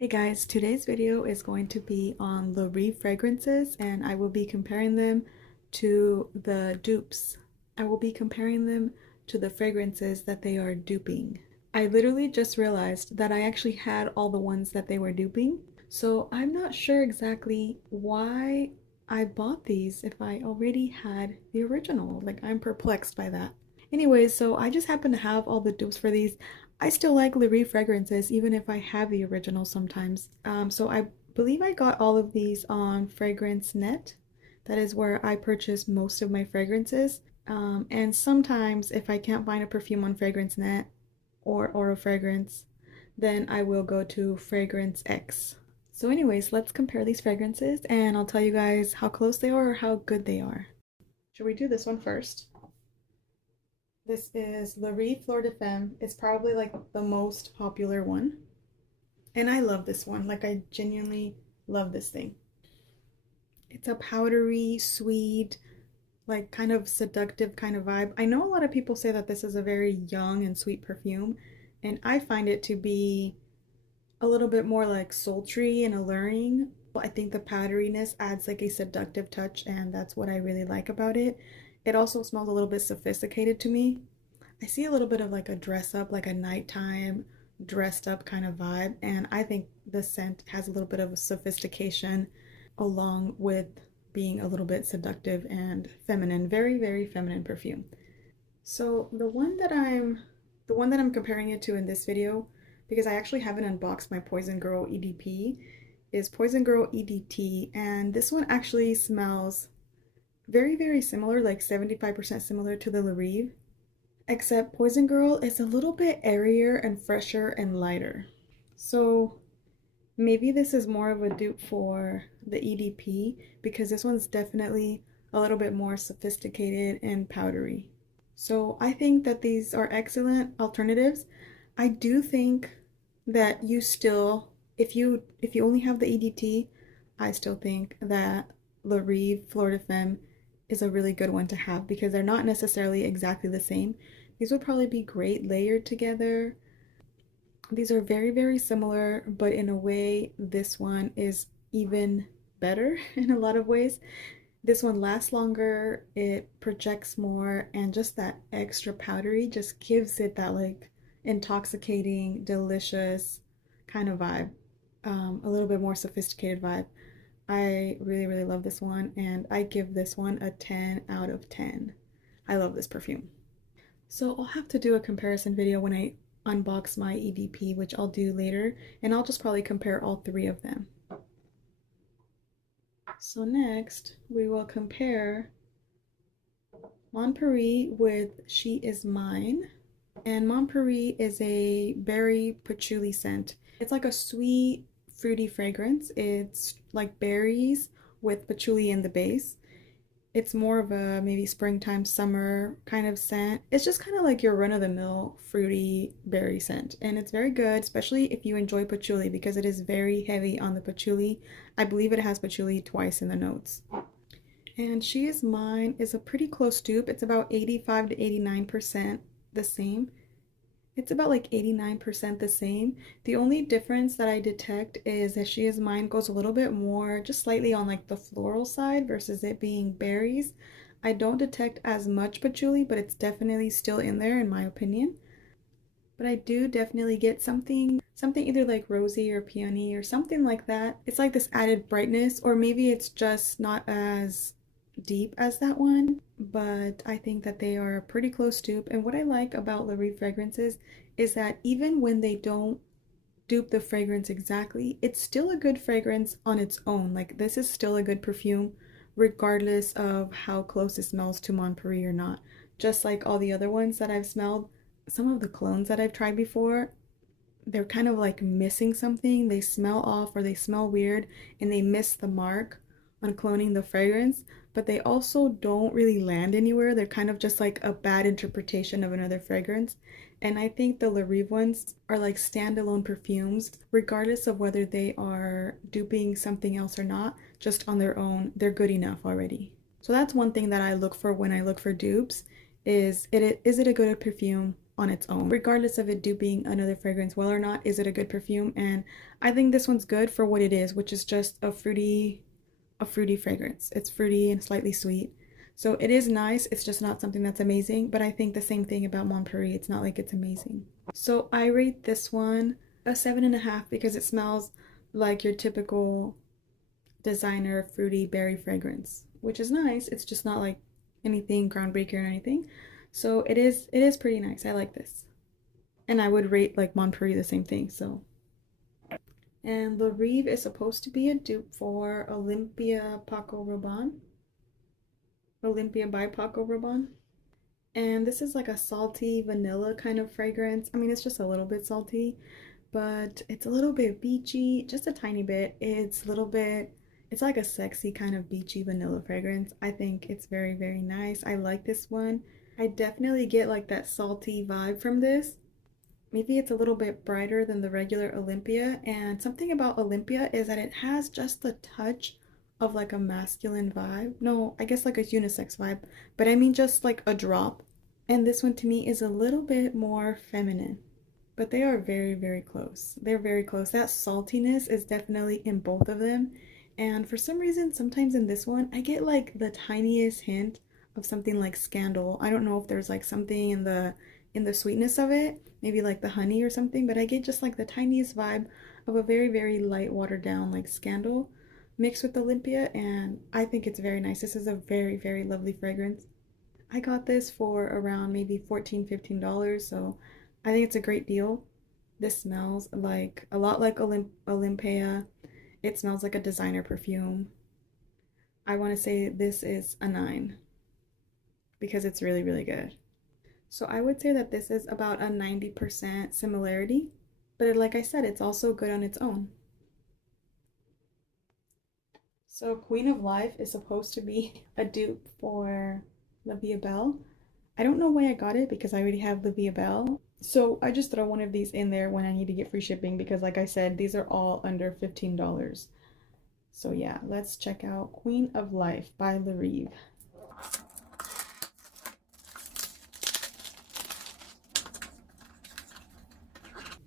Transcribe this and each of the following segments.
Hey guys, today's video is going to be on the Rive fragrances and I will be comparing them to the dupes. I will be comparing them to the fragrances that they are duping. I literally just realized that I actually had all the ones that they were duping, so I'm not sure exactly why I bought these if I already had the original. Like, I'm perplexed by that. Anyways, so I just happen to have all the dupes for these. I still like Lurie fragrances even if I have the original sometimes. So I believe I got all of these on Fragrance Net. That is where I purchase most of my fragrances. And sometimes if I can't find a perfume on Fragrance Net or Oro Fragrance, then I will go to Fragrance X. So anyways, let's compare these fragrances and I'll tell you guys how close they are or how good they are. Should we do this one first? This is La Rive Fleur de Femme. It's probably like the most popular one. And I love this one. Like, I genuinely love this thing. It's a powdery, sweet, like kind of seductive kind of vibe. I know a lot of people say that this is a very young and sweet perfume, and I find it to be a little bit more like sultry and alluring. I think the powderiness adds like a seductive touch, and that's what I really like about it. It also smells a little bit sophisticated to me. I see a little bit of like a dress up, like a nighttime dressed up kind of vibe, and I think the scent has a little bit of a sophistication along with being a little bit seductive and feminine. Very, very feminine perfume. So the one that I'm comparing it to in this video, because I actually haven't unboxed my Poison Girl EDP, is Poison Girl EDT, and this one actually smells very, very similar, like 75% similar to the La Rive, except Poison Girl is a little bit airier and fresher and lighter. So maybe this is more of a dupe for the EDP because this one's definitely a little bit more sophisticated and powdery. So I think that these are excellent alternatives. I do think that you still, if you only have the EDT, I still think that La Rive Fleur de Femme is a really good one to have because they're not necessarily exactly the same. These would probably be great layered together. These are very, very similar, but in a way, this one is even better in a lot of ways. This one lasts longer, it projects more, and just that extra powdery just gives it that like intoxicating, delicious kind of vibe. A little bit more sophisticated vibe. I really, really love this one, and I give this one a 10 out of 10. I love this perfume. So I'll have to do a comparison video when I unbox my EDP, which I'll do later, and I'll just probably compare all three of them. So next, we will compare Mon Paris with She Is Mine. And Mon Paris is a berry patchouli scent. It's like a sweet, fruity fragrance. It's like berries with patchouli in the base. It's more of a maybe springtime, summer kind of scent. It's just kind of like your run-of-the-mill fruity berry scent. And it's very good, especially if you enjoy patchouli because it is very heavy on the patchouli. I believe it has patchouli twice in the notes. And She Is Mine is a pretty close dupe. It's about 85 to 89% the same. It's about like 89% the same. The only difference that I detect is that She Is Mine goes a little bit more, just slightly on like the floral side versus it being berries. I don't detect as much patchouli, but it's definitely still in there in my opinion. But I do definitely get something either like rosy or peony or something like that. It's like this added brightness, or maybe it's just not as deep as that one, but I think that they are a pretty close dupe. And what I like about La Rive fragrances is that even when they don't dupe the fragrance exactly, it's still a good fragrance on its own. Like, this is still a good perfume regardless of how close it smells to Mon Paris or not. Just like all the other ones that I've smelled, some of the clones that I've tried before, they're kind of like missing something. They smell off or they smell weird and they miss the mark on cloning the fragrance, but they also don't really land anywhere. They're kind of just like a bad interpretation of another fragrance. And I think the La Rive ones are like standalone perfumes, regardless of whether they are duping something else or not, just on their own, they're good enough already. So that's one thing that I look for when I look for dupes is it a good perfume on its own, regardless of it duping another fragrance well or not. Is it a good perfume? And I think this one's good for what it is, which is just a fruity fragrance. It's fruity and slightly sweet. So it is nice. It's just not something that's amazing. But I think the same thing about Mon Paris. It's not like it's amazing. So I rate this one a 7.5 because it smells like your typical designer fruity berry fragrance, which is nice. It's just not like anything groundbreaking or anything. So it is pretty nice. I like this. And I would rate like Mon Paris the same thing. So and the Rive is supposed to be a dupe for Olympea Paco Rabanne. Olympea by Paco Rabanne. And this is like a salty vanilla kind of fragrance. I mean, it's just a little bit salty, but it's a little bit beachy, just a tiny bit. It's a little bit, it's like a sexy kind of beachy vanilla fragrance. I think it's very, very nice. I like this one. I definitely get like that salty vibe from this. Maybe it's a little bit brighter than the regular Olympea. And something about Olympea is that it has just a touch of like a masculine vibe. No, I guess like a unisex vibe, but I mean just like a drop. And this one to me is a little bit more feminine, but they are very, very close. They're very close. That saltiness is definitely in both of them. And for some reason, sometimes in this one, I get like the tiniest hint of something like Scandal. I don't know if there's like something in the sweetness of it, maybe like the honey or something, but I get just like the tiniest vibe of a very, very light watered down like Scandal mixed with Olympea, and I think it's very nice. This is a very, very lovely fragrance. I got this for around maybe $14-15, so I think it's a great deal. This smells like a lot like Olympea. It smells like a designer perfume. I want to say this is a 9 because it's really, really good. So I would say that this is about a 90% similarity, but like I said, it's also good on its own. So Queen of Life is supposed to be a dupe for La Vie Belle. I don't know why I got it because I already have La Vie Belle. So I just throw one of these in there when I need to get free shipping because like I said, these are all under $15. So yeah, let's check out Queen of Life by Rive.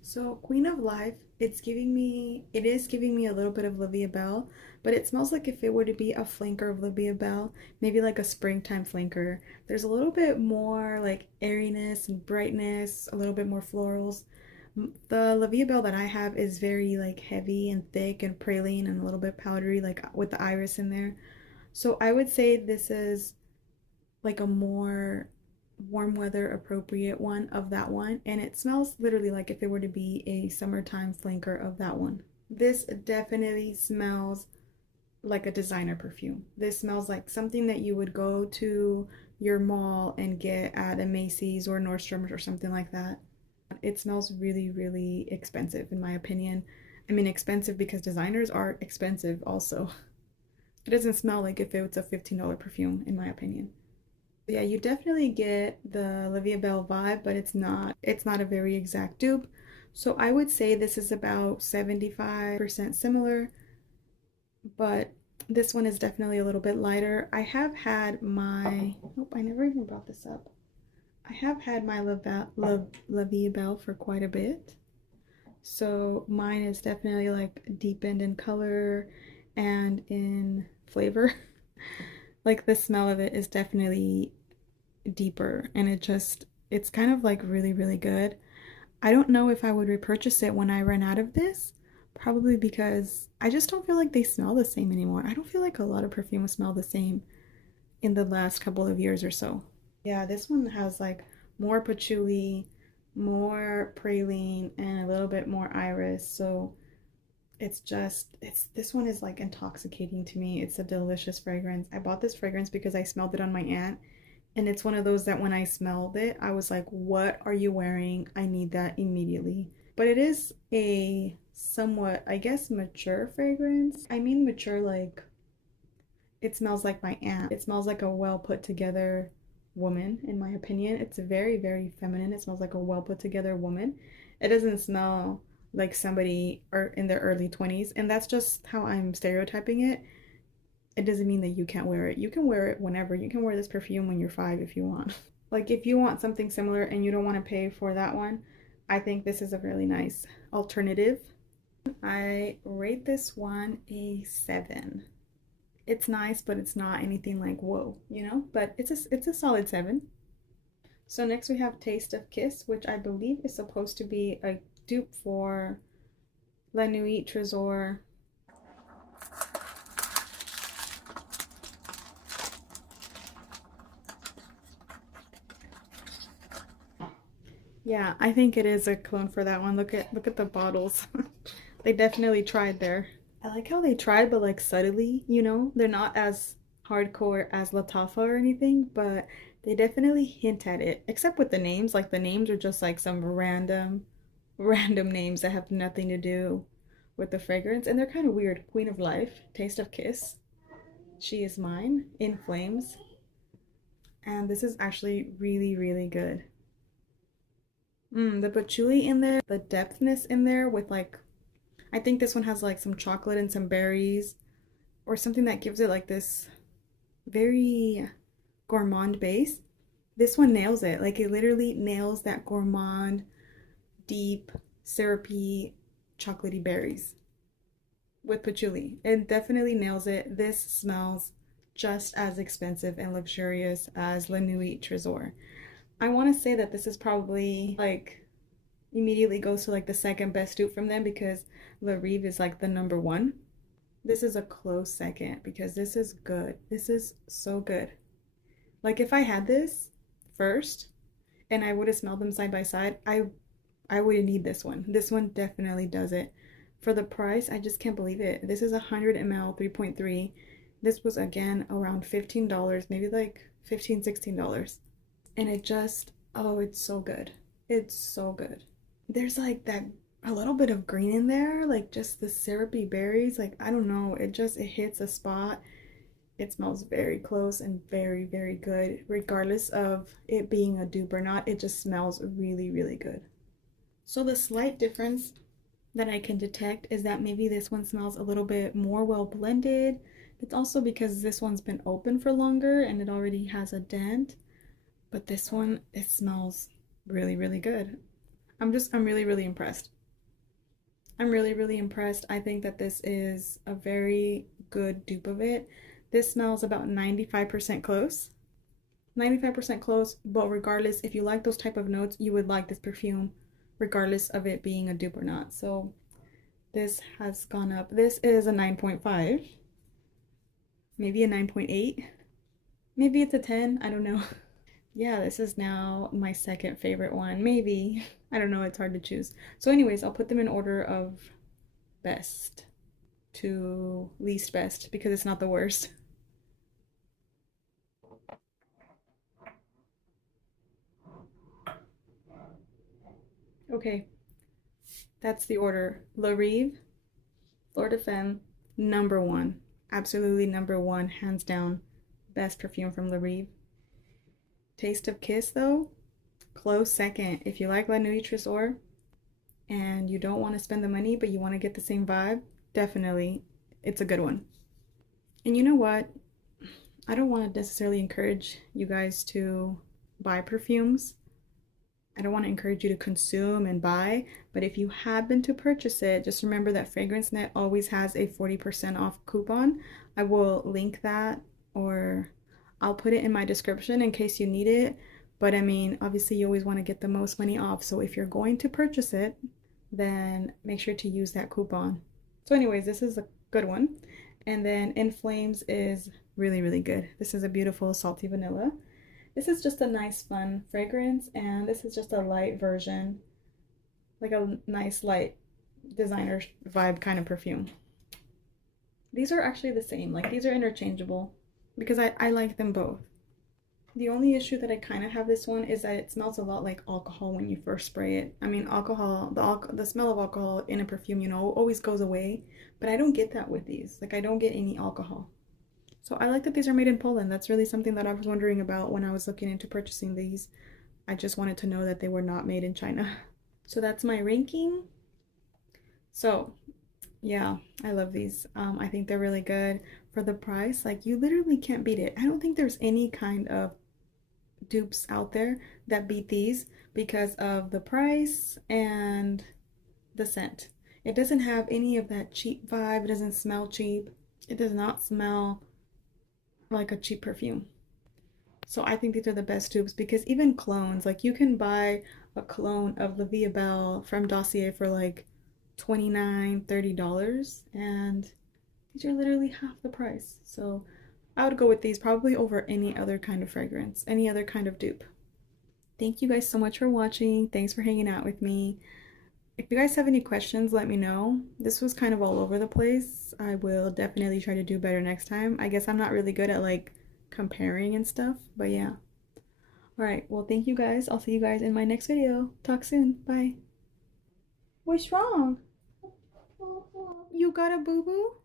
So Queen of Life, it is giving me a little bit of La Vie Belle, but it smells like if it were to be a flanker of La Vie Belle, maybe like a springtime flanker. There's a little bit more like airiness and brightness, a little bit more florals. The La Vie Belle that I have is very like heavy and thick and praline and a little bit powdery, like with the iris in there. So I would say this is like a more warm weather appropriate one of that one, and it smells literally like if it were to be a summertime flanker of that one. This definitely smells like a designer perfume. This smells like something that you would go to your mall and get at a Macy's or Nordstrom's or something like that. It smells really, really expensive in my opinion. I mean expensive because designers are expensive also. It doesn't smell like if it's a $15 perfume in my opinion. Yeah, you definitely get the La Vie Belle vibe, but it's not a very exact dupe. So I would say this is about 75% similar, but this one is definitely a little bit lighter. I have had my, oh, I never even brought this up. I have had my La Vie Belle for quite a bit. So mine is definitely like deepened in color and in flavor. Like the smell of it is definitely deeper, and it's kind of like really, really good. I don't know if I would repurchase it when I run out of this, probably because I just don't feel like they smell the same anymore. I don't feel like a lot of perfumes smell the same in the last couple of years or so. Yeah, this one has like more patchouli, more praline, and a little bit more iris. So it's this one is like intoxicating to me. It's a delicious fragrance. I bought this fragrance because I smelled it on my aunt, and it's one of those that when I smelled it, I was like, what are you wearing? I need that immediately. But it is a somewhat, I guess, mature fragrance. I mean mature like it smells like my aunt. It smells like a well put together woman, in my opinion. It's very, very feminine. It smells like a well put together woman. It doesn't smell like somebody or in their early 20s, and that's just how I'm stereotyping it. It doesn't mean that you can't wear it. You can wear it whenever. You can wear this perfume when you're 5 if you want. Like if you want something similar and you don't want to pay for that one, I think this is a really nice alternative. I rate this one a 7. It's nice, but it's not anything like whoa, you know? But it's a solid 7. So next we have Taste of Kiss, which I believe is supposed to be a dupe for La Nuit Trésor. Yeah, I think it is a clone for that one. Look at the bottles. They definitely tried there. I like how they tried, but like subtly, you know? They're not as hardcore as Latafa or anything, but they definitely hint at it. Except with the names, like the names are just like some random names that have nothing to do with the fragrance, and they're kind of weird. Queen of Life, Taste of Kiss, She Is Mine, In Flames, and this is actually really, really good. The patchouli in there, the depthness in there with like, I think this one has like some chocolate and some berries or something that gives it like this very gourmand base. This one nails it. Like it literally nails that gourmand, deep, syrupy, chocolatey berries with patchouli. It definitely nails it. This smells just as expensive and luxurious as La Nuit Trésor. I want to say that this is probably like immediately goes to like the second best dupe from them because La Rive is like the number one. This is a close second because this is good. This is so good. Like if I had this first and I would have smelled them side by side, I wouldn't need this one. This one definitely does it. For the price, I just can't believe it. This is 100 ml 3.3. This was again around $15, maybe like $15, $16. And it just, oh, it's so good. It's so good. There's like that a little bit of green in there, like just the syrupy berries. Like I don't know, it hits a spot. It smells very close and very, very good. Regardless of it being a dupe or not, it just smells really, really good. So the slight difference that I can detect is that maybe this one smells a little bit more well blended. It's also because this one's been open for longer and it already has a dent. But this one, it smells really, really good. I'm really, really impressed. I'm really, really impressed. I think that this is a very good dupe of it. This smells about 95% close. 95% close, but regardless, if you like those type of notes, you would like this perfume, regardless of it being a dupe or not. So this has gone up. This is a 9.5, maybe a 9.8, maybe it's a 10. I don't know. Yeah, this is now my second favorite one. Maybe. I don't know, it's hard to choose. So anyways, I'll put them in order of best to least best because it's not the worst. Okay, that's the order. La Rive, Fleur de Femme, number one. Absolutely number one, hands down. Best perfume from La Rive. Taste of Kiss, though, close second. If you like La Nuit Trésor and you don't want to spend the money but you want to get the same vibe, definitely it's a good one. And you know what? I don't want to necessarily encourage you guys to buy perfumes. I don't want to encourage you to consume and buy, but if you happen to purchase it, just remember that FragranceNet always has a 40% off coupon. I will link that or I'll put it in my description in case you need it. But I mean, obviously you always want to get the most money off. So if you're going to purchase it, then make sure to use that coupon. So anyways, this is a good one. And then In Flames is really, really good. This is a beautiful salty vanilla. This is just a nice fun fragrance, and this is just a light version, like a nice light designer vibe kind of perfume. These are actually the same, like these are interchangeable because I like them both. The only issue that I kind of have this one is that it smells a lot like alcohol when you first spray it. I mean, alcohol, the smell of alcohol in a perfume, you know, always goes away, but I don't get that with these. Like I don't get any alcohol. So I like that these are made in Poland. That's really something that I was wondering about when I was looking into purchasing these. I just wanted to know that they were not made in China. So that's my ranking. So yeah, I love these. I think they're really good for the price. Like you literally can't beat it. I don't think there's any kind of dupes out there that beat these because of the price and the scent. It doesn't have any of that cheap vibe. It doesn't smell cheap. It does not smell like a cheap perfume. So I think these are the best dupes because even clones, like you can buy a clone of La Vie Belle from Dossier for like $29, $30, and these are literally half the price. So I would go with these probably over any other kind of fragrance, any other kind of dupe. Thank you guys so much for watching. Thanks for hanging out with me. If you guys have any questions, let me know. This was kind of all over the place. I will definitely try to do better next time. I guess I'm not really good at like comparing and stuff, but yeah. Alright, well, thank you guys. I'll see you guys in my next video. Talk soon. Bye. What's wrong? You got a boo-boo?